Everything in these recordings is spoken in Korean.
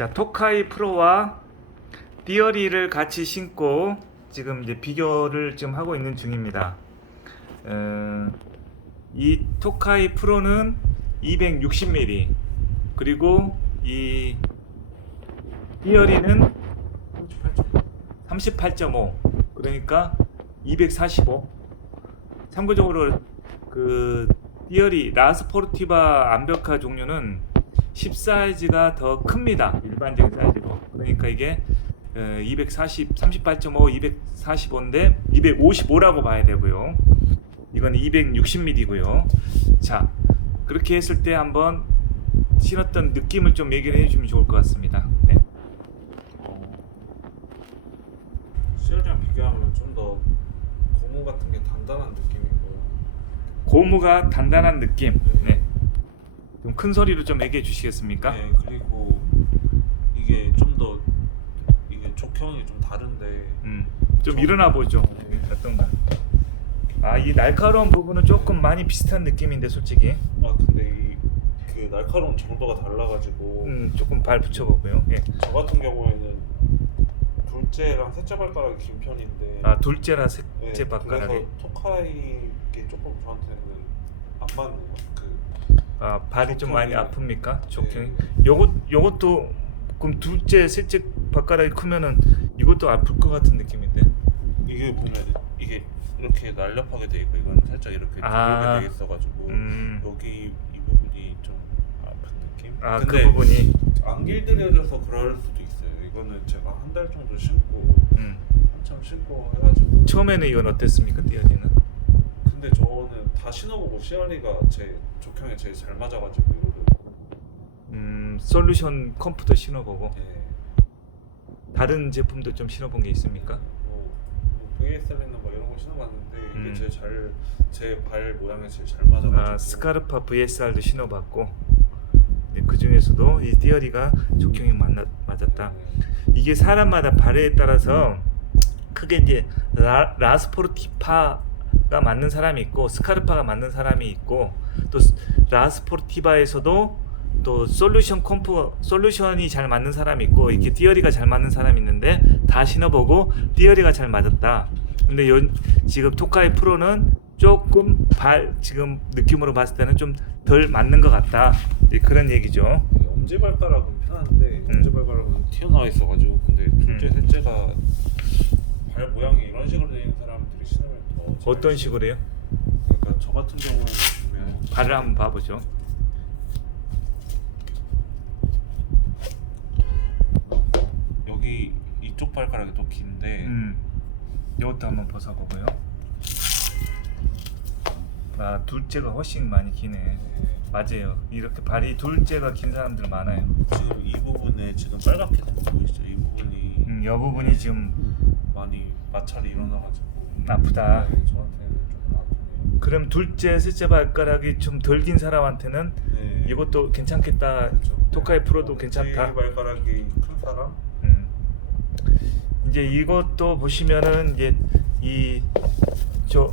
자, 토카이 프로와 디어리를 같이 신고 지금 이제 비교를 좀 하고 있는 중입니다. 어, 이 토카이 프로는 260mm 그리고 이 디어리는 38.5 그러니까 245 참고적으로 그 디어리 라스포르티바 암벽화 종류는 10 사이즈가 더 큽니다. 일반적인 사이즈로 그러니까 이게 240 38.5 245인데 255라고 봐야 되고요. 이건 260mm고요. 자 그렇게 했을 때 한번 신었던 느낌을 좀 얘기를 해주면 좋을 것 같습니다. 네. 시절이랑 비교하면 좀 더 고무 같은 게 단단한 느낌이고. 고무가 단단한 느낌. 네. 좀 큰 소리로 좀 얘기해 주시겠습니까? 네 그리고 이게 좀 더 이게 족형이 좀 다른데 음, 좀 일어나 보죠. 네. 어떤가? 아, 이 날카로운 부분은 조금 많이 비슷한 느낌인데 솔직히. 아 근데 이 그 날카로운 정도가 달라가지고 음, 조금 발 붙여 보고요. 예. 저 같은 경우에는 둘째랑 셋째 발가락이 긴 편인데 아, 둘째라 셋째 네, 발가락이. 그래서 토카이 게 조금 저한테는 안 맞네요. 그 아, 발이 좀 많이. 아픕니까? 족형이. 네. 요것 요것도 그럼 둘째, 셋째 발가락이 크면은 이것도 아플 것 같은 느낌인데. 이게 보면 이게 이렇게 날렵하게 돼 있고 이건 살짝 이렇게 아. 두르게 돼 있어가지고 음. 여기 이 부분이 좀 아픈 느낌. 아, 그 근데 부분이. 안 길들여져서 그럴 수도 있어요. 이거는 제가 한 달 정도 신고 음. 한참 신고 해가지고. 처음에는 이건 어땠습니까? 띠어리는? 근데 저는 다 신어보고 시어리가 제 족형에 제일 잘 맞아가지고 이거를. 음, 솔루션 컴퓨터 신어 보고 예. 다른 제품도 좀 신어 본 게 있습니까? 뭐, 뭐 VSL이나 뭐 이런 거 신어봤는데 음. 이게 제일 잘 제 발 모양에 제일 잘 맞아가지고. 아, 스카르파 VSR도 신어봤고 네, 그 중에서도 이 띠어리가 족형이 맞나, 맞았다. 네. 이게 사람마다 발에 따라서 크게 이제 라, 라스포르티파 가 맞는 사람이 있고 스카르파가 맞는 사람이 있고 또 스- 라스포르티바에서도 또 솔루션 컴프 솔루션이 잘 맞는 사람이 있고 이렇게 띠어리가 잘 맞는 사람이 있는데 다 신어보고 띠어리가 잘 맞았다. 근데 요, 지금 토카이 프로는 조금 발 지금 느낌으로 봤을 때는 좀 덜 맞는 것 같다. 네, 그런 얘기죠. 엄지 발가락은 편한데 음. 엄지 발가락은 튀어나와 있어가지고 근데 둘째 음. 셋째가 발 모양이 이런 식으로 되는 사람들이 신으면 더 어떤 잘 식으로 해요? 그러니까 저 같은 경우는 보면 발을 한번 봐보죠. 여기 이쪽 발가락이 더 긴데 음, 이것도 한번 벗어보고요. 아 둘째가 훨씬 많이 기네. 네. 맞아요. 이렇게 발이 둘째가 긴 사람들 많아요. 지금 이 부분에 지금 빨갛게 된거 보이시죠? 이 부분이 음, 이 부분이 지금 많이 마찰이 일어나가지고 아프다. 네, 저한테는 조금 아프네요. 그럼 둘째, 셋째 발가락이 좀 덜 긴 사람한테는 네. 이것도 괜찮겠다. 그렇죠. 토카이 프로도 엄지 괜찮다. 발가락이 큰 사람 음. 이제 이것도 보시면은 이제 이저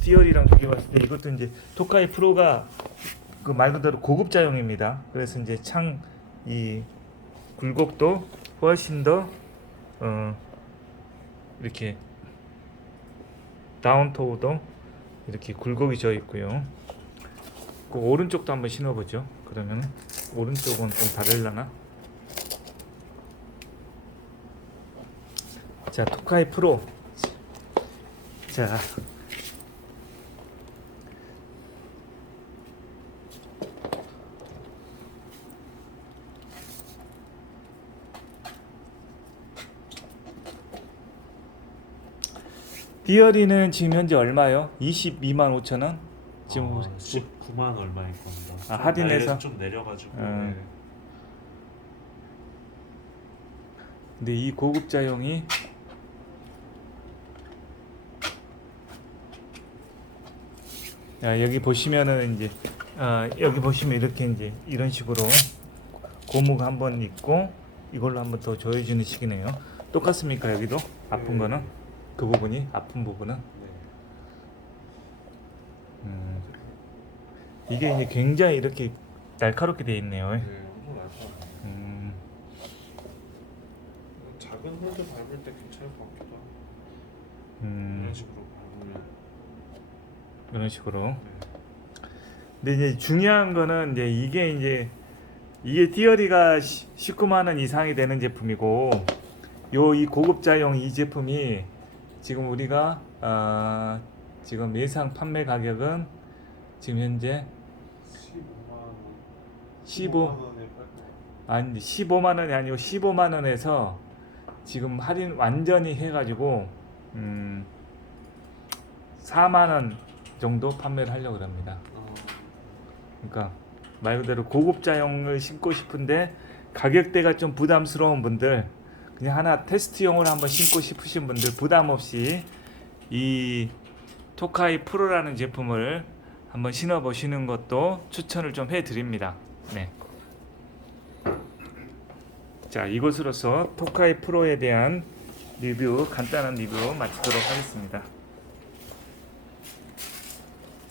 띠어리랑 비교했을 때 이것도 이제 토카이 프로가 그 말 그대로 고급자용입니다. 그래서 이제 창 이 굴곡도 훨씬 더 어, 이렇게 다운토우도 이렇게 굴곡이 져 있고요. 그 오른쪽도 한번 신어보죠. 그러면 오른쪽은 좀 다를라나? 자 토카이 프로 자 디어리는 지금 현재 얼마요? 22만 5천 원? 지금 아, 우리- 19만 얼마일 겁니다. 아, 좀 할인해서? 내려- 좀 내려가지고 음. 네. 근데 이 고급자용이 야, 여기 보시면은 이제 아, 여기 보시면 이렇게 이제 이런 식으로 고무가 한 번 있고 이걸로 한번 더 조여주는 식이네요. 똑같습니까 여기도 아픈 네. 거는 그 부분이 아픈 부분은 네. 음, 이게 이제 굉장히 이렇게 날카롭게 돼 있네요. 네, 엄청 날카로워요. 음, 작은 홀드 밟을 때 괜찮을 것 같기도 하고 음, 이런 식으로 밟으면 이런 식으로. 네. 근데 이제 중요한 거는 이제 이게 이제 이게 띠어리가 19만 원 이상이 되는 제품이고 요 이 고급자용 이 제품이 지금 우리가 아 지금 예상 판매 가격은 지금 현재 15만 원15 15만 원에 팔 거. 아니 15만 원이 아니고 15만 원에서 지금 할인 완전히 해가지고 음 4만 원 정도 판매를 하려고 합니다. 어, 그러니까 말 그대로 고급자용을 신고 싶은데 가격대가 좀 부담스러운 분들 그냥 하나 테스트용으로 한번 신고 싶으신 분들 부담 없이 이 토카이 프로라는 제품을 한번 신어 보시는 것도 추천을 좀 해드립니다. 네. 자 이것으로서 토카이 프로에 대한 리뷰 간단한 리뷰 마치도록 하겠습니다.